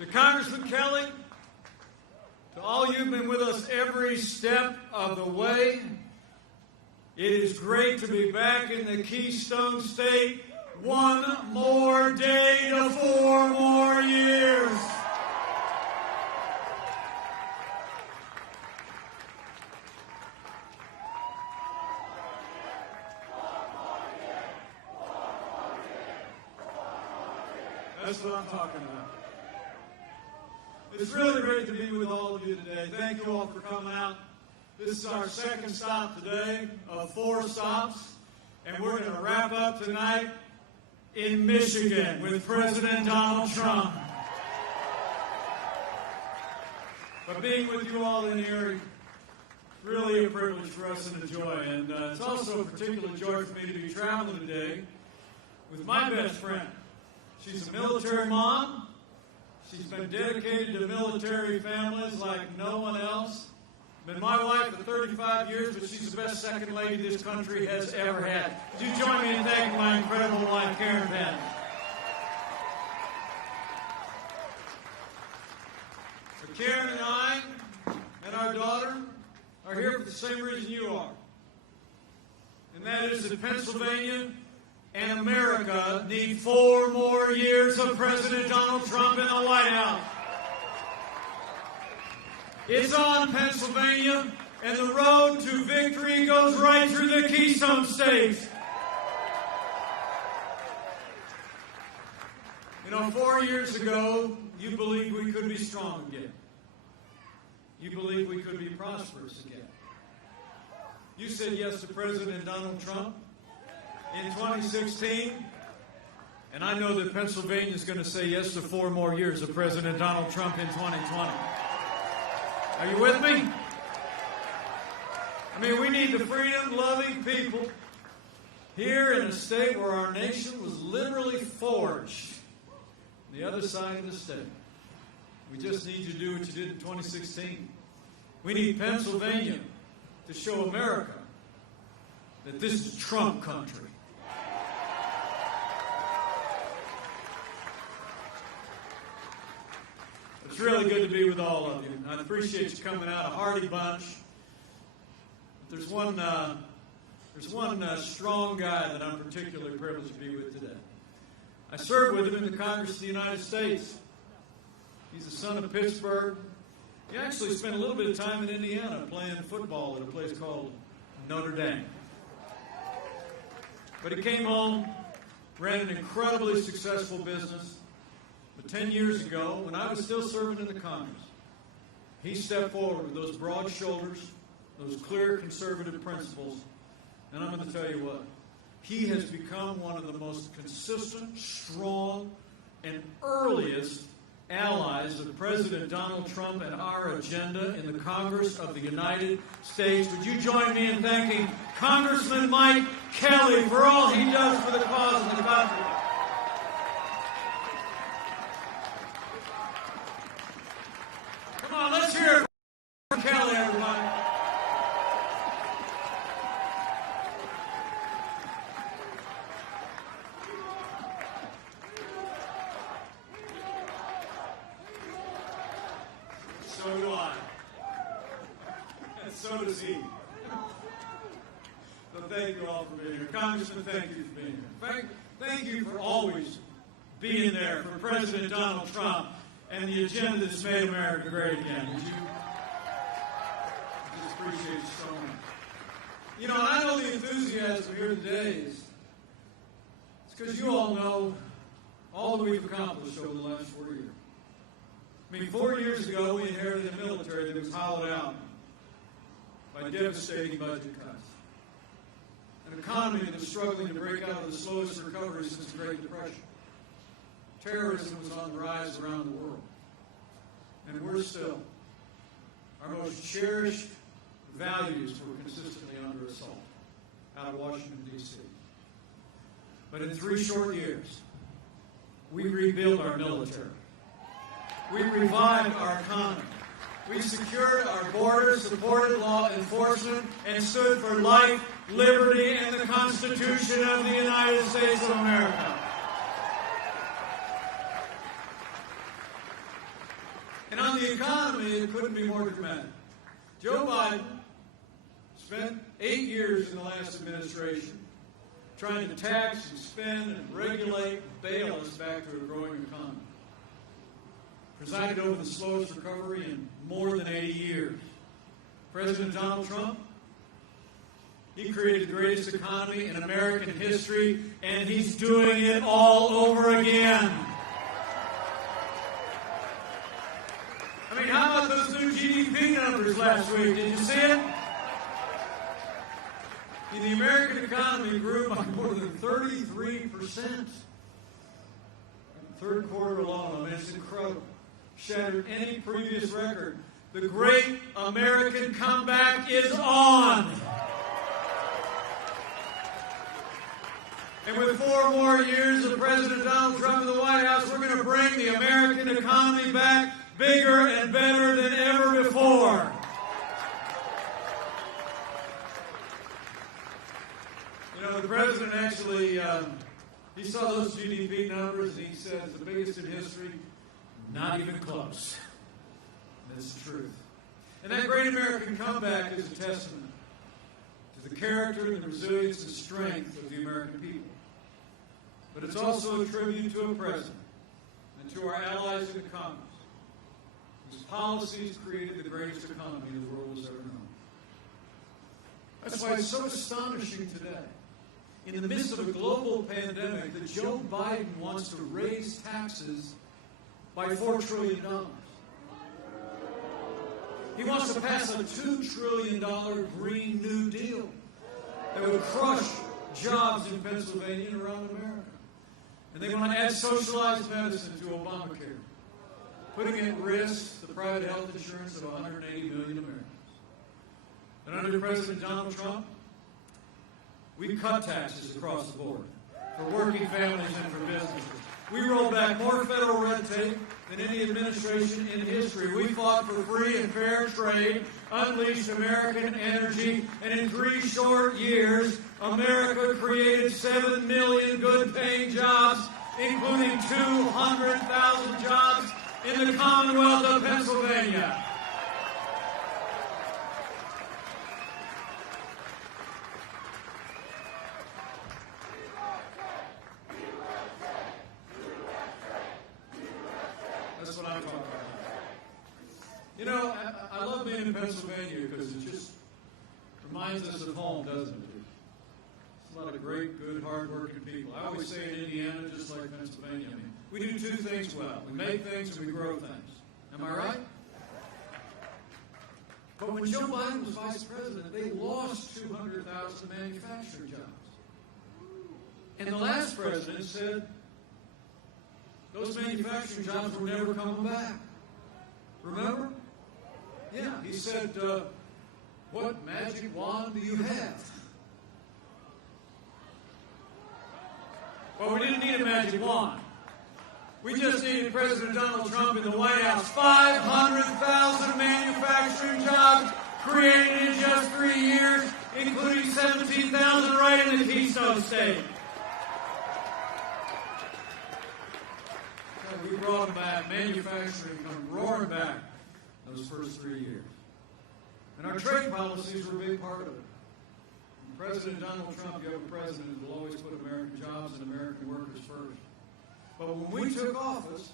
To Congressman Kelly, to all you've been with us every step of the way, it is great to be back in the Keystone State one more day to 4 more years. That's what I'm talking about. It's really great to be with all of you today. Thank you all for coming out. This is our second stop today of 4 stops, and we're going to wrap up tonight in Michigan with President Donald Trump. But being with you all in Erie, it's really a privilege for us and a joy. And it's also a particular joy for me to be traveling today with my best friend. She's a military mom. She's been dedicated to military families like no one else. Been my wife for 35 years, but she's the best second lady this country has ever had. Would you join me in thanking my incredible wife, Karen Pence? So Karen and I and our daughter are here for the same reason you are. And that is that Pennsylvania and America need 4 more years of President Donald Trump in the White House. It's on, Pennsylvania, and the road to victory goes right through the Keystone State. You know, 4 years ago, you believed we could be strong again. You believed we could be prosperous again. You said yes to President Donald Trump in 2016, and I know that Pennsylvania is going to say yes to 4 more years of President Donald Trump in 2020. Are you with me? I mean, we need the freedom-loving people here in a state where our nation was literally forged on the other side of the state. We just need you to do what you did in 2016. We need Pennsylvania to show America that this is Trump country. It's really good to be with all of you. I appreciate you coming out, a hearty bunch. But there's one strong guy that I'm particularly privileged to be with today. I served with him in the Congress of the United States. He's the son of Pittsburgh. He actually spent a little bit of time in Indiana playing football at a place called Notre Dame. But he came home, ran an incredibly successful business. But 10 years ago, when I was still serving in the Congress, he stepped forward with those broad shoulders, those clear conservative principles, and I'm going to tell you what, he has become one of the most consistent, strong, and earliest allies of President Donald Trump and our agenda in the Congress of the United States. Would you join me in thanking Congressman Mike Kelly for all he does for the cause of the country? Come on, let's hear it for Kelly, everybody. So do I. And so does he. So thank you all for being here. Congressman, thank you for being here. Thank you for always being there for President Donald Trump and the agenda that's made America great again. Would you? I just appreciate you so much. You know, I know the enthusiasm here today is because you all know all that we've accomplished over the last 4 years. I mean, 4 years ago, we inherited a military that was hollowed out by devastating budget cuts. An economy that was struggling to break out of the slowest recovery since the Great Depression. Terrorism was on the rise around the world. And we're still, our most cherished values were consistently under assault out of Washington, D.C. But in 3 short years, we rebuilt our military. We revived our economy. We secured our borders, supported law enforcement, and stood for life, liberty, and the Constitution of the United States of America. the economy, it couldn't be more dramatic. Joe Biden spent 8 years in the last administration trying to tax and spend and regulate and bail us back to a growing economy. Presided over the slowest recovery in more than 80 years. President Donald Trump, he created the greatest economy in American history, and he's doing it all over again. I mean, how about those new GDP numbers last week? Did you see it? The American economy grew by more than 33%. Third quarter alone, I mean, it's incredible. Shattered any previous record. The great American comeback is on. And with 4 more years of President Donald Trump in the White House, we're going to bring the American economy back bigger and better than ever before. You know, the president actually, he saw those GDP numbers and he said it's the biggest in history. Not even close. That's the truth. And that great American comeback is a testament to the character and the resilience and strength of the American people. But it's also a tribute to a president and to our allies in Congress, whose policies created the greatest economy the world has ever known. That's why it's so astonishing today, in the midst of a global pandemic, that Joe Biden wants to raise taxes by $4 trillion. He wants to pass a $2 trillion Green New Deal that would crush jobs in Pennsylvania and around America. And they want to add socialized medicine to Obamacare, putting at risk the private health insurance of 180 million Americans. And under President Donald Trump, we cut taxes across the board for working families and for businesses. We rolled back more federal red tape than any administration in history. We fought for free and fair trade, unleashed American energy, and in 3 short years, America created 7 million good-paying jobs, including 200,000 jobs in the Commonwealth of Pennsylvania. That's what I'm talking about. You know, I love being in Pennsylvania because it just reminds us of home, doesn't it? It's a lot of great, good, hard-working people. I always say in Indiana, just like Pennsylvania, I mean, we do 2 things well. We make things and we grow things. Am I right? But when Joe Biden was vice president, they lost 200,000 manufacturing jobs. And the last president said those manufacturing jobs were never coming back. Remember? Yeah, he said, what magic wand do you have? Well, we didn't need a magic wand. We just needed President Donald Trump in the White House. 500,000 manufacturing jobs created in just 3 years, including 17,000 right in the Keystone State. We brought them back. Manufacturing come roaring back those first 3 years. And our trade policies were a big part of it. And President Donald Trump, you have a president who will always put American jobs and American workers first. But when we took office,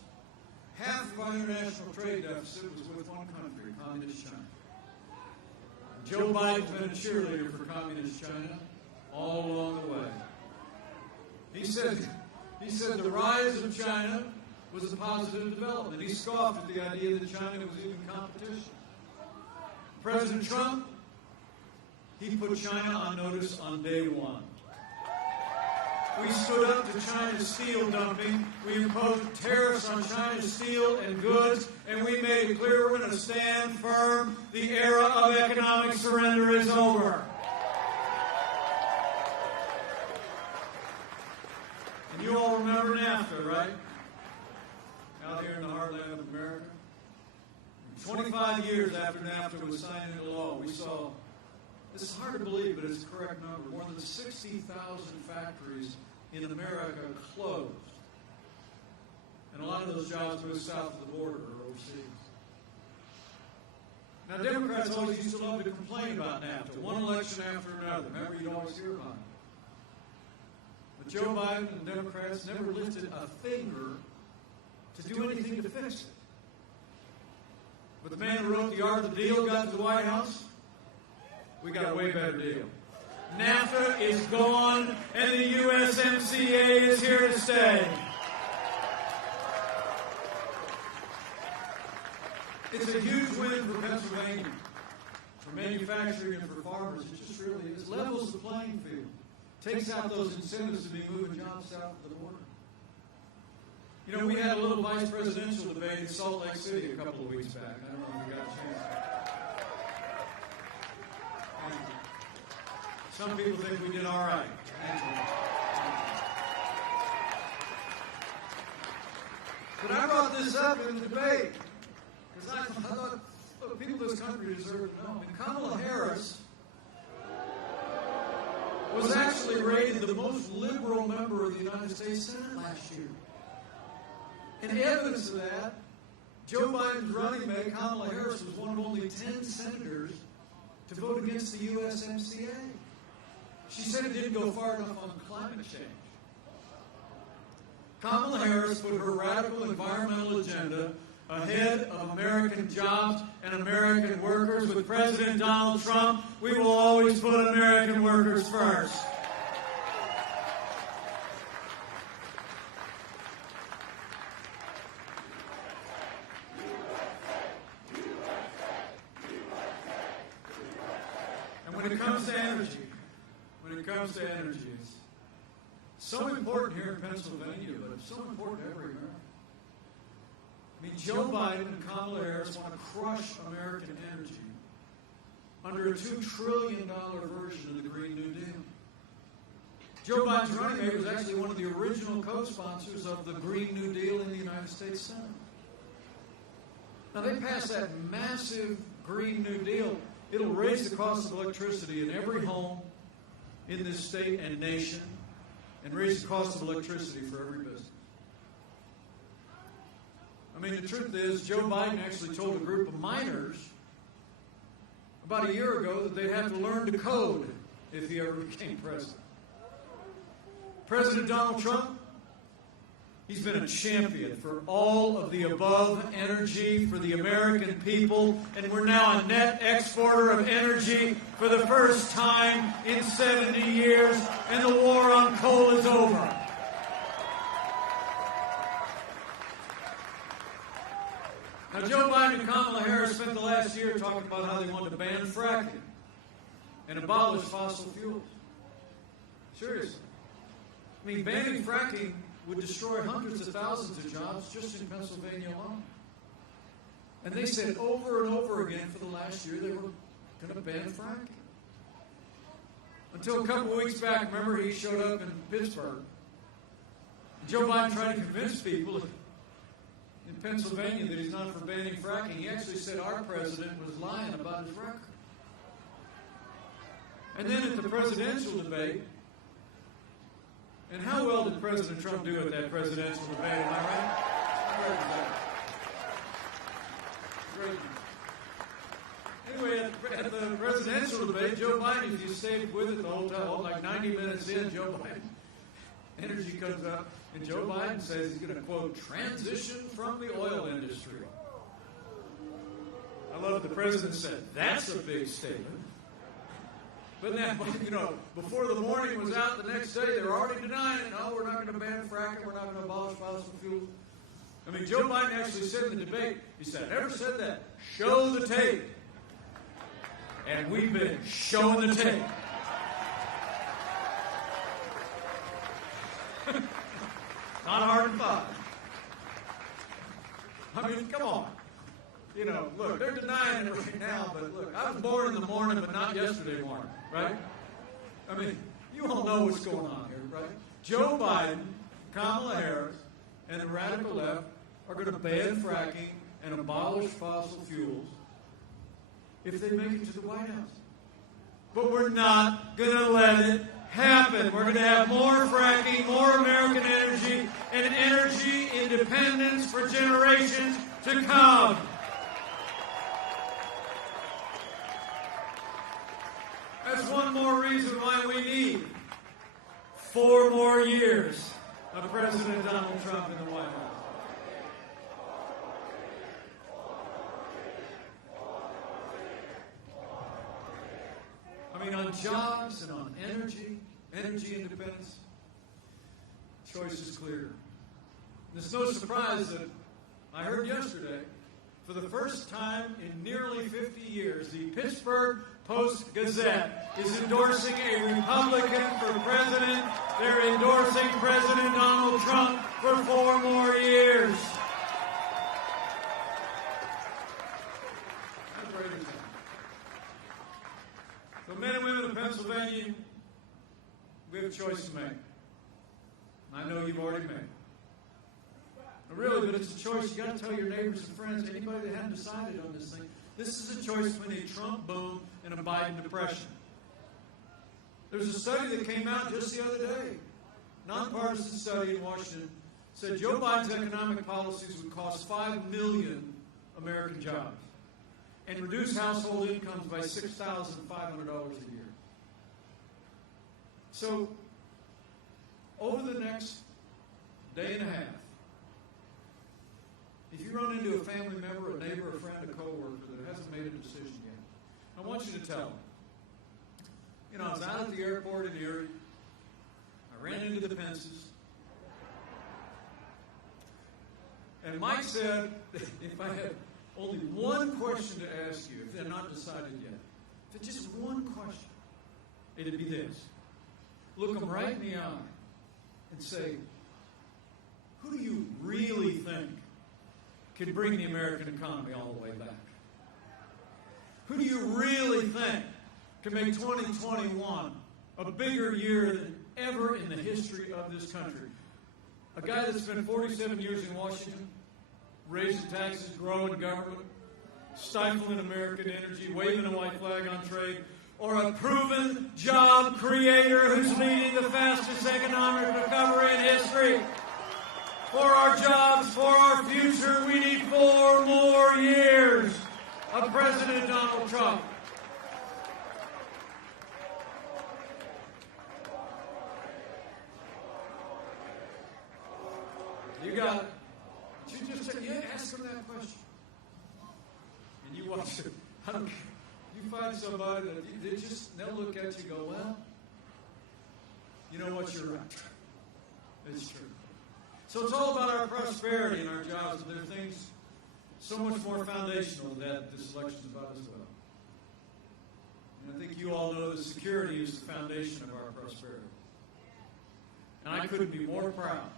half of our international trade deficit was with one country, Communist China. Joe Biden's been a cheerleader for Communist China all along the way. He said the rise of China was a positive development. He scoffed at the idea that China was even competition. President Trump, he put China on notice on day one. We stood up to China's steel dumping. We imposed tariffs on China's steel and goods, and we made it clear we're going to stand firm. The era of economic surrender is over. And you all remember NAFTA, right? Out here in the heartland of America. 25 years after NAFTA was signed into law, we saw, this is hard to believe, but it's a correct number, more than 60,000 factories in America closed. And a lot of those jobs moved south of the border or overseas. Now, Democrats always used to love to complain about NAFTA, one election after another. Remember, you'd always hear about it. But Joe Biden and Democrats never lifted a finger to do anything to fix it. But the man who wrote the art of the deal got to the White House. We got a way better deal. NAFTA is gone, and the USMCA is here to stay. It's a huge win for Pennsylvania, for manufacturing and for farmers. It just really is. Levels the playing field. Takes out those incentives to be moving jobs south of the border. You know, we had a little vice presidential debate in Salt Lake City a couple of weeks back. I don't know if you got a chance. Some people think we did all right. But I brought this up in the debate because I thought, look, people of this country deserve to know. And Kamala Harris was actually rated the most liberal member of the United States Senate last year. And evidence of that, Joe Biden's running mate, Kamala Harris, was one of only 10 senators to vote against the USMCA. She said it didn't go far enough on climate change. Kamala Harris put her radical environmental agenda ahead of American jobs and American workers. With President Donald Trump, we will always put American workers first. And when it comes to energy, it's so important here in Pennsylvania, but it's so important everywhere. I mean, Joe Biden and Kamala Harris want to crush American energy under a $2 trillion version of the Green New Deal. Joe Biden's running mate was actually one of the original co-sponsors of the Green New Deal in the United States Senate. Now, they passed that massive Green New Deal. It'll raise the cost of electricity in every home in this state and nation, and raise the cost of electricity for every business. I mean, the truth is, Joe Biden actually told a group of miners about a year ago that they'd have to learn to code if he ever became president. President Donald Trump, he's been a champion for all of the above energy for the American people, and we're now a net exporter of energy for the first time in 70 years, and the war on coal is over. Now, Joe Biden and Kamala Harris spent the last year talking about how they wanted to ban fracking and abolish fossil fuels. Seriously. I mean, banning fracking would destroy hundreds of thousands of jobs just in Pennsylvania alone. And they said over and over again for the last year they were going to ban fracking. Until a couple of weeks back, remember, he showed up in Pittsburgh. Joe Biden tried to convince people in Pennsylvania that he's not for banning fracking. He actually said our president was lying about his record. And then at the presidential debate, and how well did President Trump do at that presidential debate? Am I right? Great. Anyway, at the presidential debate, Joe Biden, if you stayed with it the whole time, like 90 minutes in, Joe Biden, energy comes up, and Joe Biden says he's going to, quote, transition from the oil industry. I love what the president said. That's a big statement. But now, you know, before the morning was out the next day, they were already denying it. No, we're not going to ban fracking. We're not going to abolish fossil fuels. I mean, Joe Biden actually said in the debate, he said, I never said that. Show the tape. And we've been showing the tape. Not hard to find. I mean, come on. You know, look, they're denying it right now, but look, I was born in the morning, but not yesterday morning, right? I mean, you all know what's going on here, right? Joe Biden, Kamala Harris, and the radical left are going to ban fracking and abolish fossil fuels if they make it to the White House. But we're not going to let it happen. We're going to have more fracking, more American energy, and energy independence for generations to come. That's one more reason why we need 4 more years of President Donald Trump in the White House. I mean, on jobs and on energy independence, choice is clear. It's no surprise that I heard yesterday, for the first time in nearly 50 years, the Pittsburgh Post-Gazette is endorsing a Republican for president. They're endorsing President Donald Trump for 4 more years. That's right. So men and women of Pennsylvania, we have a choice to make. I know you've already made it. Really, but it's a choice. You got to tell your neighbors and friends, anybody that hadn't decided on this thing, this is a choice between a Trump boom and a Biden depression. There's a study that came out just the other day, nonpartisan study in Washington, said Joe Biden's economic policies would cost 5 million American jobs and reduce household incomes by $6,500 a year. So, over the next day and a half, if you run into a family member, a neighbor, a friend, a coworker that hasn't made a decision yet, I want you to tell them. You know, I was out at the airport in Erie. I ran into the Pences. And Mike said, if I had only one question to ask you, if they're not decided yet, if it's just one question, it'd be this. Look them right in the eye and say, who do you really think can bring the American economy all the way back? Who do you really think can make 2021 a bigger year than ever in the history of this country? A guy that's spent 47 years in Washington, raising taxes, growing government, stifling American energy, waving a white flag on trade, or a proven job creator who's leading the fastest economic recovery in history? For our jobs, for our future, we need 4 more years of President Donald Trump. You got it. You just ask them that question. And you watch it. I don't care. You find somebody that they'll look at you and go, well, you know what, you're right. It's true. So it's all about our prosperity and our jobs, and there are things so much more foundational that this election is about as well. And I think you all know that security is the foundation of our prosperity. And I couldn't be more proud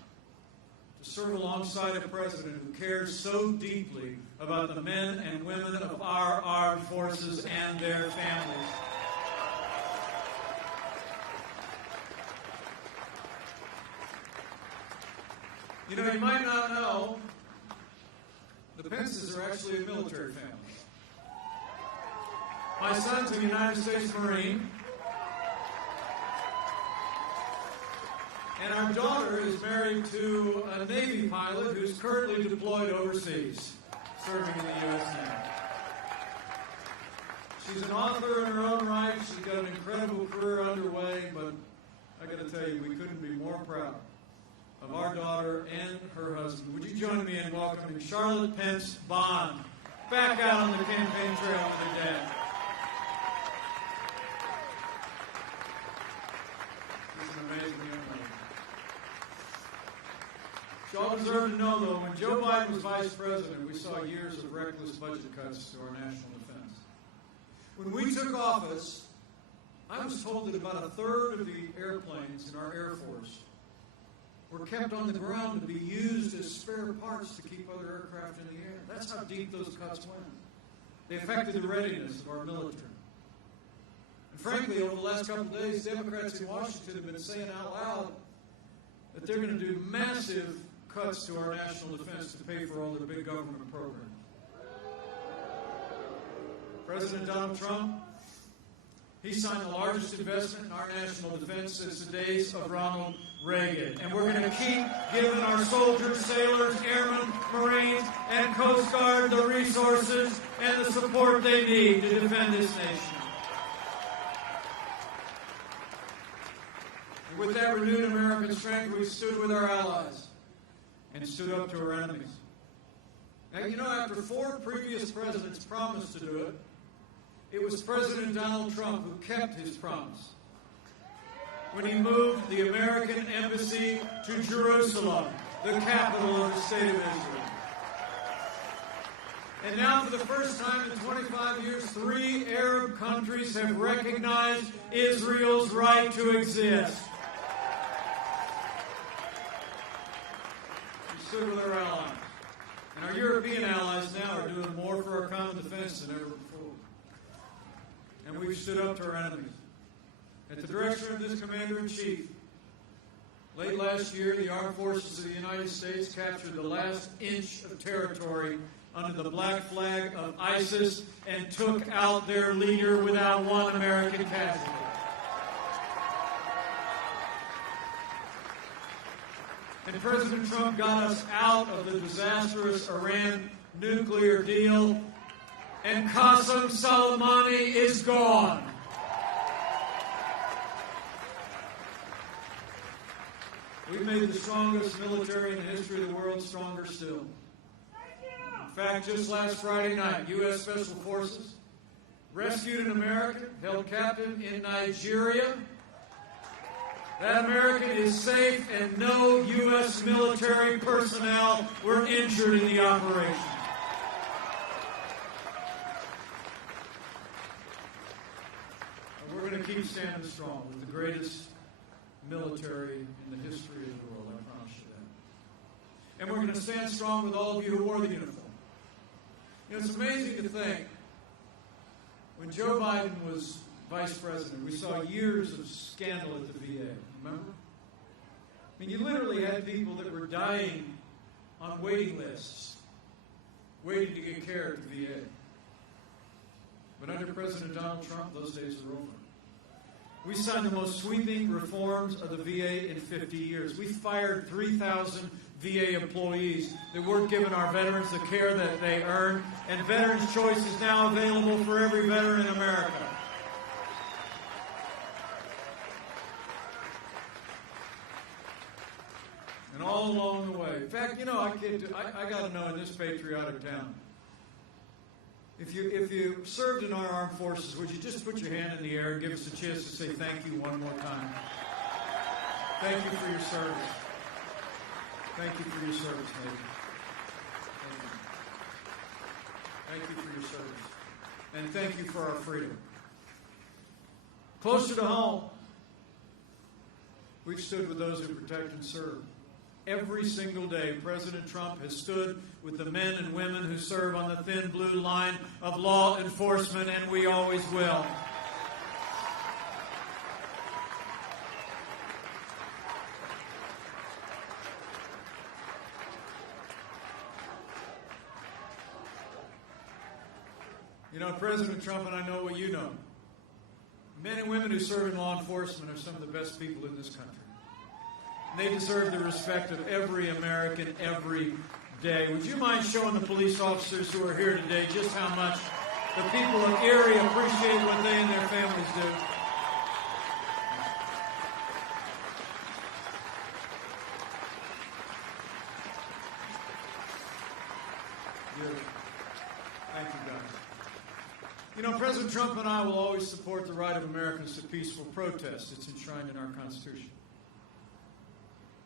to serve alongside a president who cares so deeply about the men and women of our armed forces and their families. You know, you might not know, the Pences are actually a military family. My son's a United States Marine, and our daughter is married to a Navy pilot who's currently deployed overseas, serving in the U.S. Navy. She's an author in her own right. She's got an incredible career underway, but I got to tell you, we couldn't be more proud of our daughter and her husband. Would you join me in welcoming Charlotte Pence Bond back out on the campaign trail with her dad? This is an amazing young lady. You all deserve to know, though, when Joe Biden was vice president, we saw years of reckless budget cuts to our national defense. When we took office, I was told that about a third of the airplanes in our Air Force were kept on the ground to be used as spare parts to keep other aircraft in the air. That's how deep those cuts went. They affected the readiness of our military. And frankly, over the last couple of days, Democrats in Washington have been saying out loud that they're going to do massive cuts to our national defense to pay for all their big government programs. President Donald Trump, he signed the largest investment in our national defense since the days of Ronald Reagan. And we're going to keep giving our soldiers, sailors, airmen, Marines, and Coast Guard the resources and the support they need to defend this nation. With that renewed American strength, we stood with our allies and stood up to our enemies. Now, you know, after 4 previous presidents promised to do it, it was President Donald Trump who kept his promise when he moved the American embassy to Jerusalem, the capital of the state of Israel. And now, for the first time in 25 years, 3 Arab countries have recognized Israel's right to exist. We stood with our allies. And our European allies now are doing more for our common defense than ever before. And we've stood up to our enemies. At the direction of this Commander-in-Chief, late last year, the armed forces of the United States captured the last inch of territory under the black flag of ISIS and took out their leader without one American casualty. And President Trump got us out of the disastrous Iran nuclear deal, and Qasem Soleimani is gone. We've made the strongest military in the history of the world stronger still. In fact, just last Friday night, U.S. Special Forces rescued an American held captive in Nigeria. That American is safe, and no U.S. military personnel were injured in the operation. And we're going to keep standing strong with the greatest military in the history of the world, I promise you that. And we're going to stand strong with all of you who wore the uniform. You know, it's amazing to think, when Joe Biden was vice president, we saw years of scandal at the VA, remember? I mean, you literally had people that were dying on waiting lists, waiting to get care at the VA. But under President Donald Trump, those days are over. We signed the most sweeping reforms of the VA in 50 years. We fired 3,000 VA employees that weren't giving our veterans the care that they earned, and Veterans Choice is now available for every veteran in America. And all along the way. In fact, you know, I got to know in this patriotic town, if you served in our armed forces, would you just put your hand in the air and give us a chance to say thank you one more time? Thank you for your service. Thank you for your service, Navy. Thank you for your service. And thank you for our freedom. Closer to home, we've stood with those who protect and serve. Every single day, President Trump has stood with the men and women who serve on the thin blue line of law enforcement, and we always will. You know, President Trump, and I know what you know, men and women who serve in law enforcement are some of the best people in this country. And they deserve the respect of every American every day. Would you mind showing the police officers who are here today just how much the people of Erie appreciate what they and their families do? Thank you, guys. You know, President Trump and I will always support the right of Americans to peaceful protest. It's enshrined in our Constitution.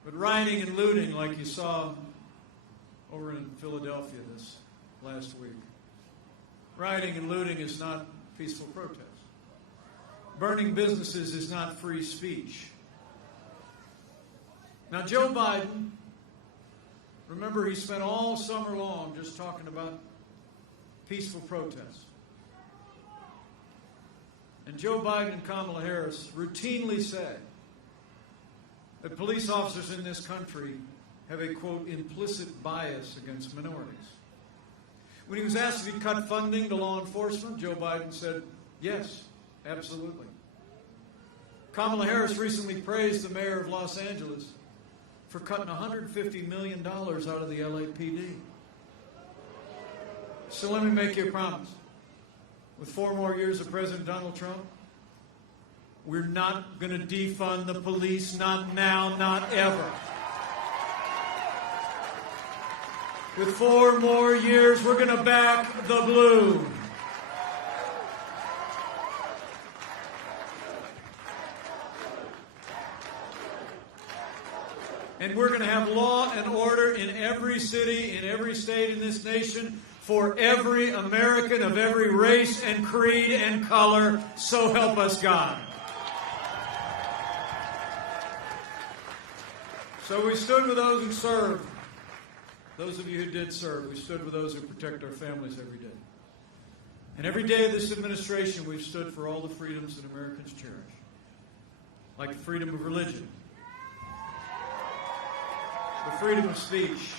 But rioting and looting, like you saw over in Philadelphia this last week, rioting and looting is not peaceful protest. Burning businesses is not free speech. Now, Joe Biden, remember, he spent all summer long just talking about peaceful protest. And Joe Biden and Kamala Harris routinely say that police officers in this country have a, quote, implicit bias against minorities. When he was asked if he'd cut funding to law enforcement, Joe Biden said, yes, absolutely. Kamala Harris recently praised the mayor of Los Angeles for cutting $150 million out of the LAPD. So let me make you a promise. With 4 more years of President Donald Trump, We're not going to defund the police, not now, not ever. With 4 more years, we're going to back the blue. And we're going to have law and order in every city, in every state in this nation, for every American of every race and creed and color. So help us God. So we stood with those who served. Those of you who did serve, we stood with those who protect our families every day. And every day of this administration, we've stood for all the freedoms that Americans cherish, like the freedom of religion, the freedom of speech,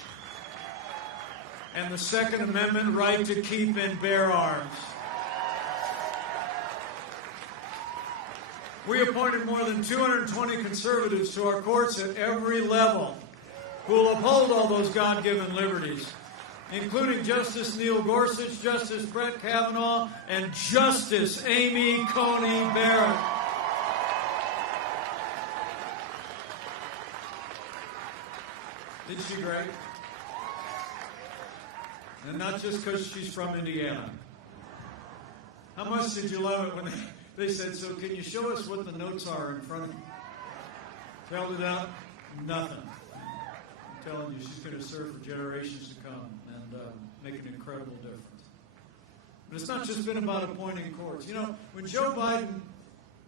and the Second Amendment right to keep and bear arms. We appointed more than 220 conservatives to our courts at every level who will uphold all those God-given liberties, including Justice Neil Gorsuch, Justice Brett Kavanaugh, and Justice Amy Coney Barrett. Isn't she great? And not just because she's from Indiana. How much did you love it when they said, so can you show us what the notes are in front of you? Spelled it out? Nothing. I'm telling you, she's going to serve for generations to come and make an incredible difference. But it's not just been about appointing courts. You know, when Joe Biden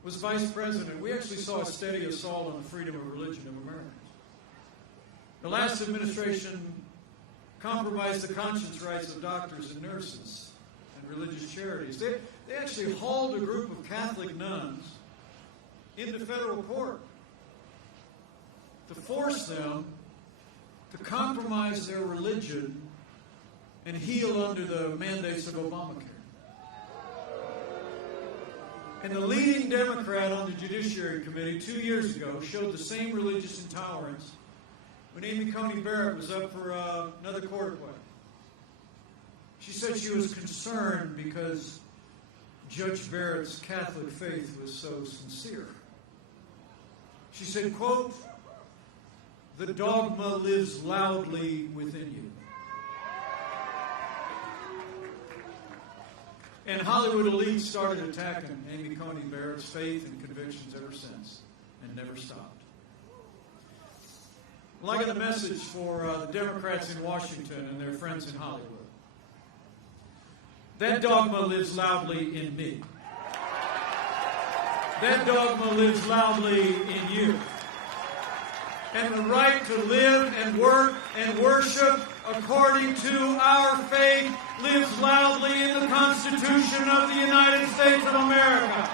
was vice president, we actually saw a steady assault on the freedom of religion of Americans. The last administration compromised the conscience rights of doctors and nurses and religious charities. They actually hauled a group of Catholic nuns into federal court to force them to compromise their religion and heal under the mandates of Obamacare. And the leading Democrat on the Judiciary Committee 2 years ago showed the same religious intolerance when Amy Coney Barrett was up for another court appointment. She said she was concerned because Judge Barrett's Catholic faith was so sincere. She said, quote, "The dogma lives loudly within you." And Hollywood elites started attacking Amy Coney Barrett's faith and convictions ever since, and never stopped. Well, I got a message for the Democrats in Washington and their friends in Hollywood. That dogma lives loudly in me. That dogma lives loudly in you. And the right to live and work and worship according to our faith lives loudly in the Constitution of the United States of America.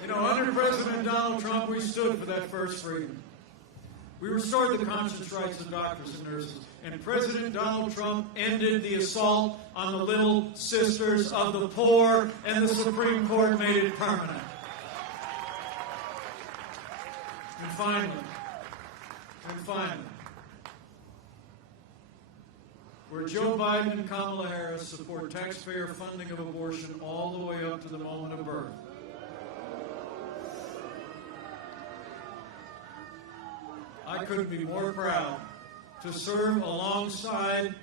You know, under President Donald Trump, we stood for that first freedom. We restored the conscience rights of doctors and nurses. And President Donald Trump ended the assault on the Little Sisters of the Poor, and the Supreme Court made it permanent. And finally, where Joe Biden and Kamala Harris support taxpayer funding of abortion all the way up to the moment of birth, I couldn't be more proud to serve alongside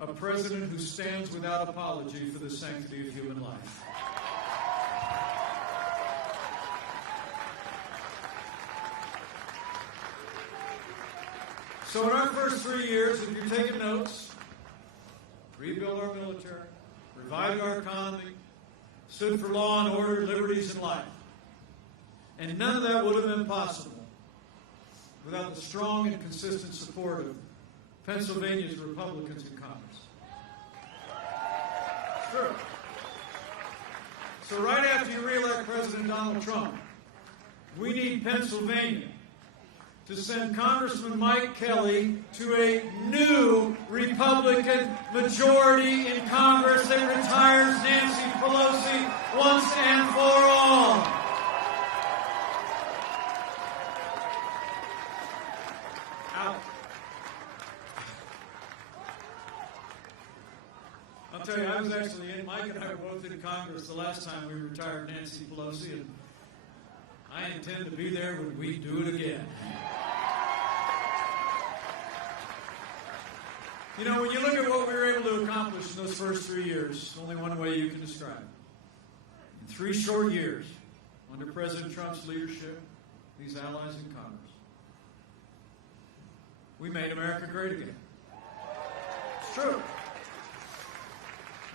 a president who stands without apology for the sanctity of human life. So in our first 3 years, if you're taking notes, rebuild our military, revived our economy, stood for law and order, liberties, and life. And none of that would have been possible without the strong and consistent support of Pennsylvania's Republicans in Congress. Sure. So right after you re-elect President Donald Trump, we need Pennsylvania to send Congressman Mike Kelly to a new Republican majority in Congress that retires Nancy Pelosi once and for all. tell you, I was actually in, Mike and I were both in Congress the last time we retired Nancy Pelosi, and I intend to be there when we do it again. You know, when you look at what we were able to accomplish in those first 3 years, only one way you can describe it. In 3 short years, under President Trump's leadership, these allies in Congress, we made America great again. It's true.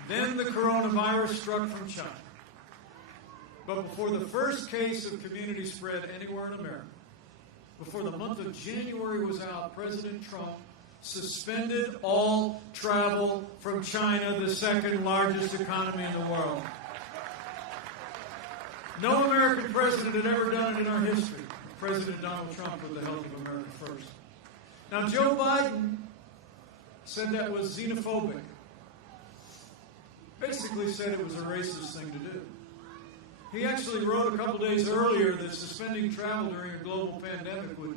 Then the coronavirus struck from China. But before the first case of community spread anywhere in America, before the month of January was out, President Trump suspended all travel from China, the second largest economy in the world. No American president had ever done it in our history. President Donald Trump with the help of America First. Now, Joe Biden said that was xenophobic. Basically said it was a racist thing to do. He actually wrote a couple days earlier that suspending travel during a global pandemic would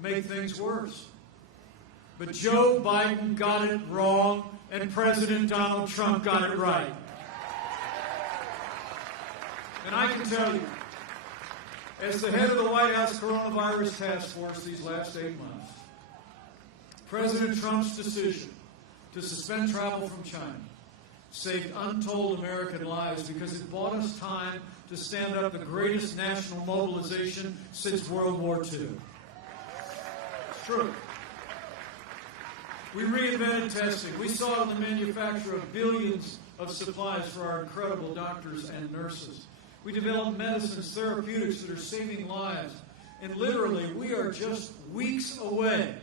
make things worse. But Joe Biden got it wrong, and President Donald Trump got it right. And I can tell you, as the head of the White House Coronavirus Task Force these last 8 months, President Trump's decision to suspend travel from China saved untold American lives because it bought us time to stand up the greatest national mobilization since World War II. It's true. We reinvented testing. We saw in the manufacture of billions of supplies for our incredible doctors and nurses. We developed medicines, therapeutics that are saving lives. And literally, we are just weeks away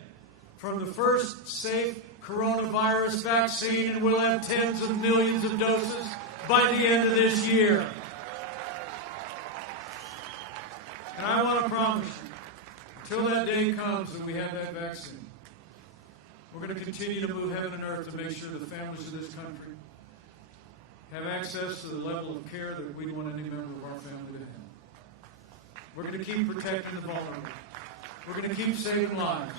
from the first safe coronavirus vaccine, and we'll have tens of millions of doses by the end of this year. And I want to promise you, until that day comes that we have that vaccine, we're going to continue to move heaven and earth to make sure the families of this country have access to the level of care that we want any member of our family to have. We're going to keep protecting the vulnerable. We're going to keep saving lives.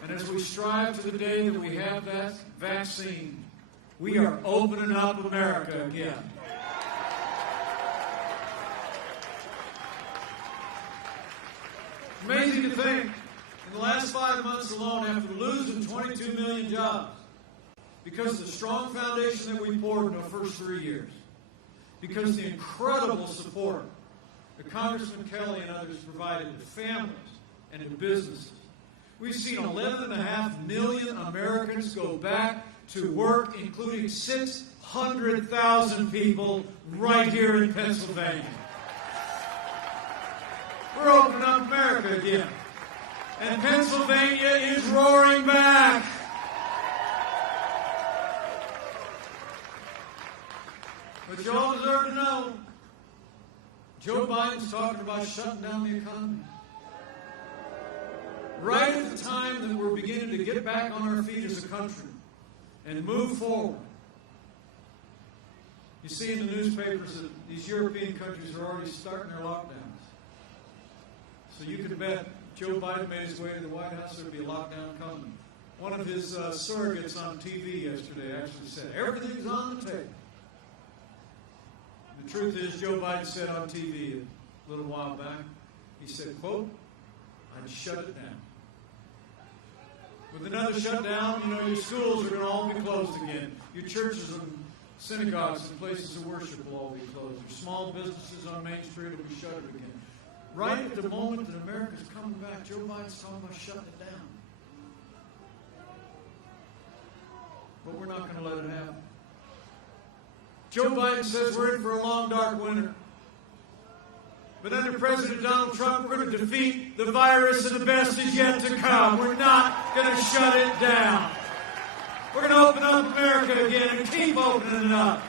And as we strive to the day that we have that vaccine, we are opening up America again. Amazing to think, in the last 5 months alone, after losing 22 million jobs, because of the strong foundation that we poured in the first 3 years, because of the incredible support that Congressman Kelly and others provided to families and to businesses, we've seen 11.5 million Americans go back to work, including 600,000 people right here in Pennsylvania. We're opening up America again. And Pennsylvania is roaring back. But you all deserve to know, Joe Biden's talking about shutting down the economy. Right at the time that we're beginning to get back on our feet as a country and move forward. You see in the newspapers that these European countries are already starting their lockdowns. So you can bet Joe Biden made his way to the White House, there'd be a lockdown coming. One of his surrogates on TV yesterday actually said, everything's on the table. The truth is, Joe Biden said on TV a little while back, he said, quote, I'd shut it down. With another shutdown, you know, your schools are going to all be closed again. Your churches and synagogues and places of worship will all be closed. Your small businesses on Main Street will be shuttered again. Right at the moment that America's coming back, Joe Biden's talking about shutting it down. But we're not going to let it happen. Joe Biden says we're in for a long, dark winter. But under President Donald Trump, we're going to defeat the virus, and the best is yet to come. We're not going to shut it down. We're going to open up America again and keep opening it up.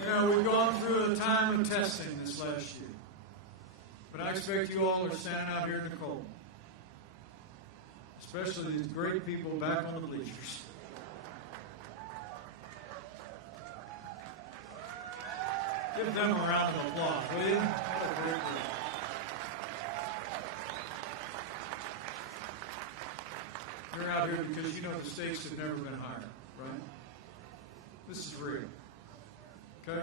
You know, we've gone through a time of testing this last year. But I expect you all are standing out here in the cold. Especially these great people back on the bleachers. Give them a round of applause, will you? What a great group. You're out here because you know the stakes have never been higher, right? This is real. Okay?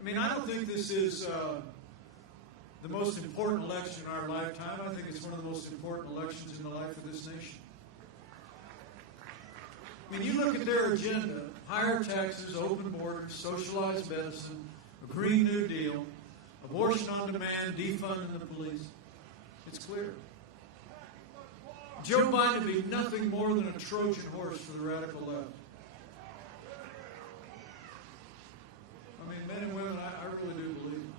I mean, I don't think this is the most important election in our lifetime. I think it's one of the most important elections in the life of this nation. I mean, you look at their agenda: higher taxes, open borders, socialized medicine, a Green New Deal, abortion on demand, defunding the police. It's clear. Joe Biden would be nothing more than a Trojan horse for the radical left. I mean, men and women, I really do believe it.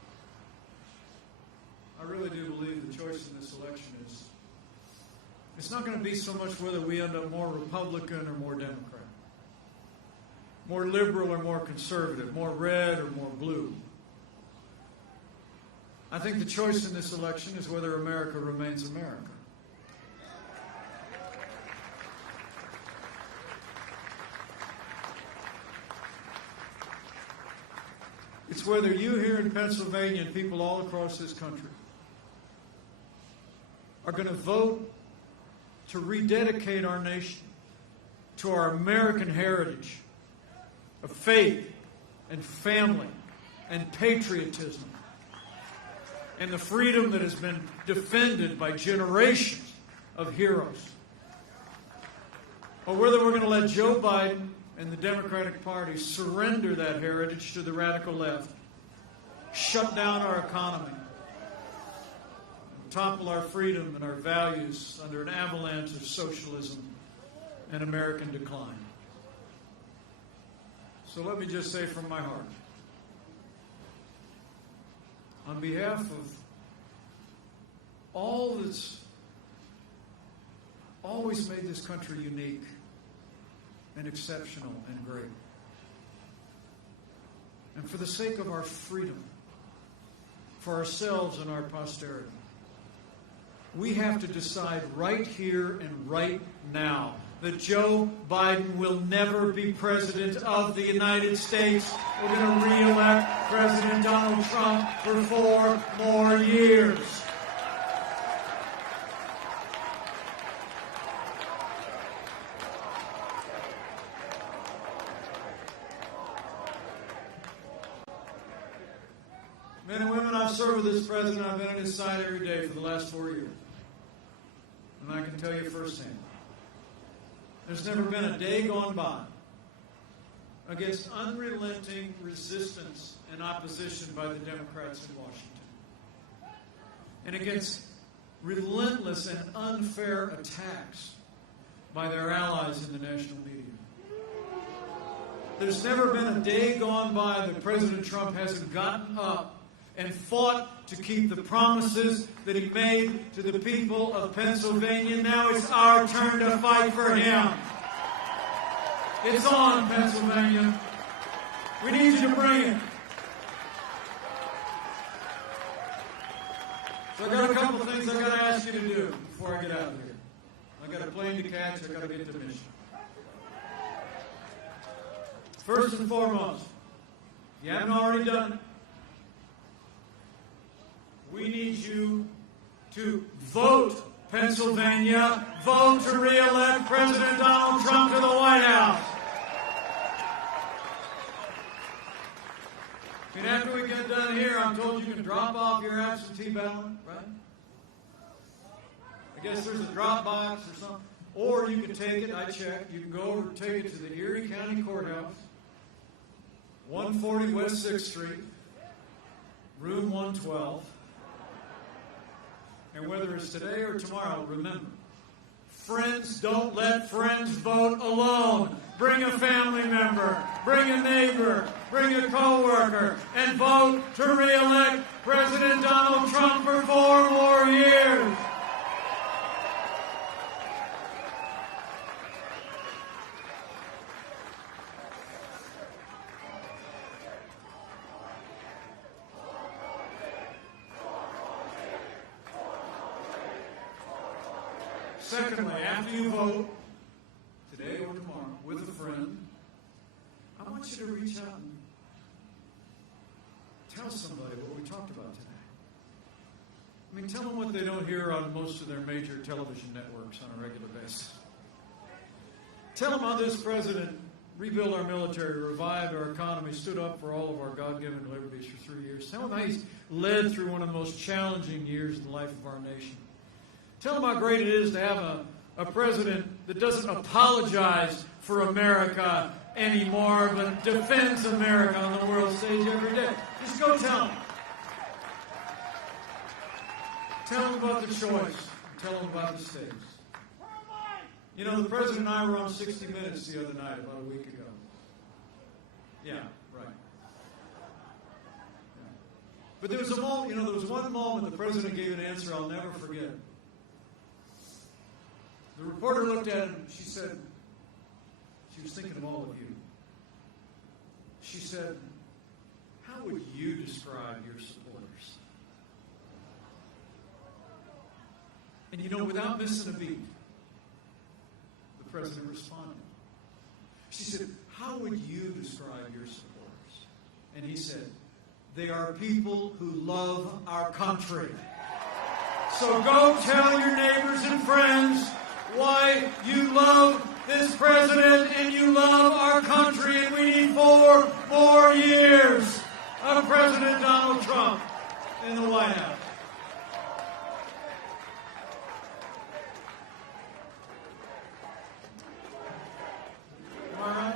I really do believe the choice in this election is, it's not going to be so much whether we end up more Republican or more Democrat, more liberal or more conservative, more red or more blue. I think the choice in this election is whether America remains America. It's whether you here in Pennsylvania and people all across this country are going to vote to rededicate our nation to our American heritage of faith and family and patriotism and the freedom that has been defended by generations of heroes. Or whether we're going to let Joe Biden and the Democratic Party surrender that heritage to the radical left, shut down our economy, and topple our freedom and our values under an avalanche of socialism and American decline. So let me just say from my heart, on behalf of all that's always made this country unique and exceptional and great, and for the sake of our freedom, for ourselves and our posterity, we have to decide right here and right now that Joe Biden will never be president of the United States. We're going to re-elect President Donald Trump for 4 more years. Men and women, I've served with this president. I've been at his side every day for the last 4 years. And I can tell you firsthand, there's never been a day gone by against unrelenting resistance and opposition by the Democrats in Washington, and against relentless and unfair attacks by their allies in the national media. There's never been a day gone by that President Trump hasn't gotten up and fought to keep the promises that he made to the people of Pennsylvania. Now it's our turn to fight for him. It's on, Pennsylvania. We need you to bring it. So I got a couple of things I got to ask you to do before I get out of here. I got a plane to catch. I got to get to mission. First and foremost, if you haven't already done it, we need you to vote, Pennsylvania. Vote to re-elect President Donald Trump to the White House. And after we get done here, I'm told you can drop off your absentee ballot, right? I guess there's a drop box or something. Or you can take it, I checked, you can go over and take it to the Erie County Courthouse, 140 West 6th Street, room 112. And whether it's today or tomorrow, remember, friends don't let friends vote alone. Bring a family member, bring a neighbor, bring a coworker, and vote to re-elect President Donald Trump for 4 more years. Secondly, after you vote, today or tomorrow, with a friend, I want you to reach out and tell somebody what we talked about today. I mean, tell them what they don't hear on most of their major television networks on a regular basis. Tell them how this president rebuilt our military, revived our economy, stood up for all of our God-given liberties for 3 years. Tell them how he's led through one of the most challenging years in the life of our nation. Tell them how great it is to have a president that doesn't apologize for America anymore, but defends America on the world stage every day. Just go tell them. Tell them about the choice. Tell them about the stakes. You know, the president and I were on 60 Minutes the other night, about a week ago. Yeah, right. Yeah. But there was a moment, there was one moment the president gave an answer I'll never forget. The reporter looked at him. She said, she was thinking of all of you. She said, how would you describe your supporters? And without missing a beat, the president responded. She said, how would you describe your supporters? And he said, they are people who love our country. So go tell your neighbors and friends why you love this president and you love our country, and we need 4 more years of President Donald Trump in the White House. Am I right?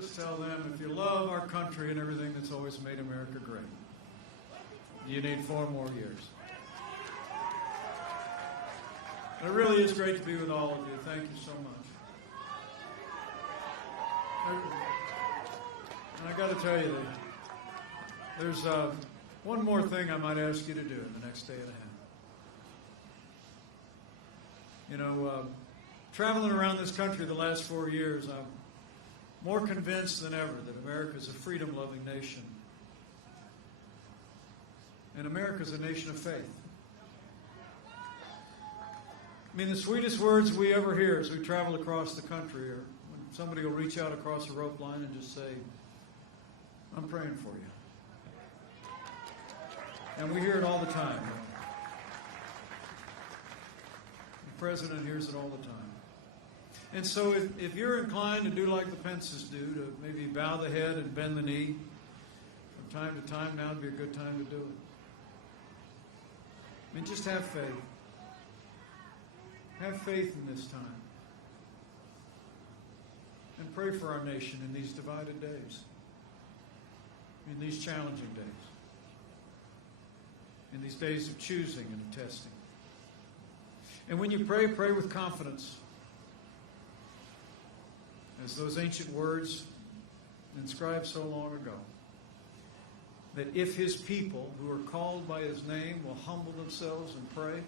Just tell them, if you love our country and everything that's always made America great, you need 4 more years. It really is great to be with all of you. Thank you so much. And I got to tell you, there's one more thing I might ask you to do in the next day and a half. Traveling around this country the last 4 years, I'm more convinced than ever that America is a freedom-loving nation. And America is a nation of faith. I mean, the sweetest words we ever hear as we travel across the country are when somebody will reach out across a rope line and just say, I'm praying for you. And we hear it all the time. The president hears it all the time. And so if you're inclined to do like the Pences do, to maybe bow the head and bend the knee, from time to time, now would be a good time to do it. I mean, just have faith. Have faith in this time. And pray for our nation in these divided days. In these challenging days. In these days of choosing and of testing. And when you pray, pray with confidence. As those ancient words inscribed so long ago. That if his people who are called by his name will humble themselves and pray,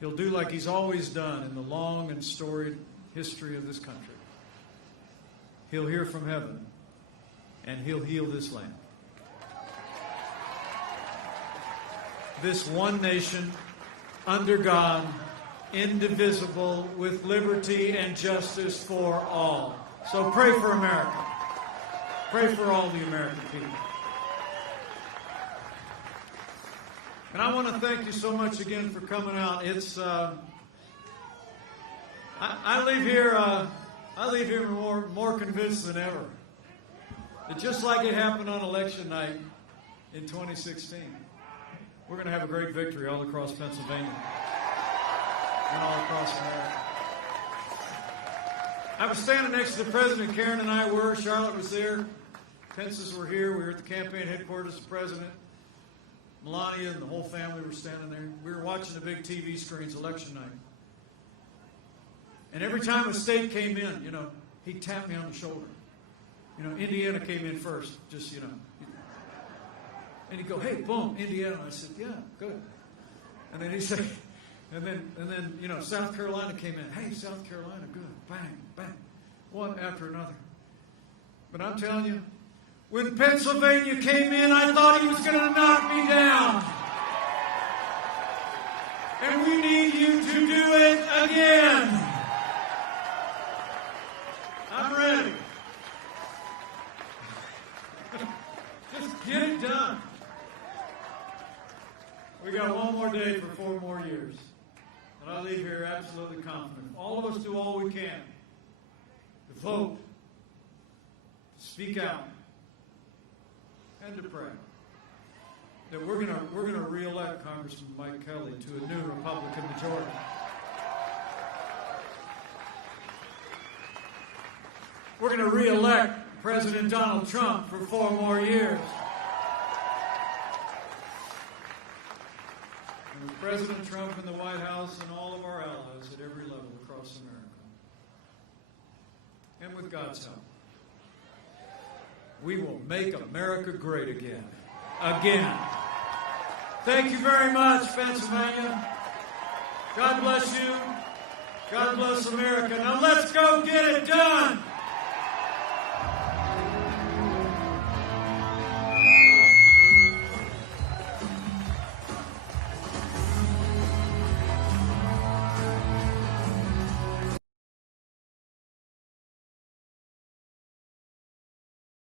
he'll do like he's always done in the long and storied history of this country. He'll hear from heaven, and he'll heal this land. This one nation, under God, indivisible, with liberty and justice for all. So pray for America. Pray for all the American people. And I want to thank you so much again for coming out. It's I leave here more convinced than ever that just like it happened on election night in 2016, we're going to have a great victory all across Pennsylvania and all across America. I was standing next to the president. Karen and I were. Charlotte was there. Pences were here. We were at the campaign headquarters of the president. Melania and the whole family were standing there. We were watching the big TV screens election night. And every time a state came in, he tapped me on the shoulder. Indiana came in first, And he'd go, hey, boom, Indiana. I said, yeah, good. And then he said, and then South Carolina came in. Hey, South Carolina, good. Bang, bang. One after another. But I'm telling you, when Pennsylvania came in, I thought he was going to knock me down. And we need you to do it again. I'm ready. stay for 4 more years. And I leave here absolutely confident. All of us do all we can to vote, to speak out, and to pray that we're going to re-elect Congressman Mike Kelly to a new Republican majority. We're going to re-elect President Donald Trump for 4 more years. And with President Trump in the White House and all of our allies at every level across America, and with God's help, we will make America great again. Again. Thank you very much, Pennsylvania. God bless you. God bless America. Now let's go get it done.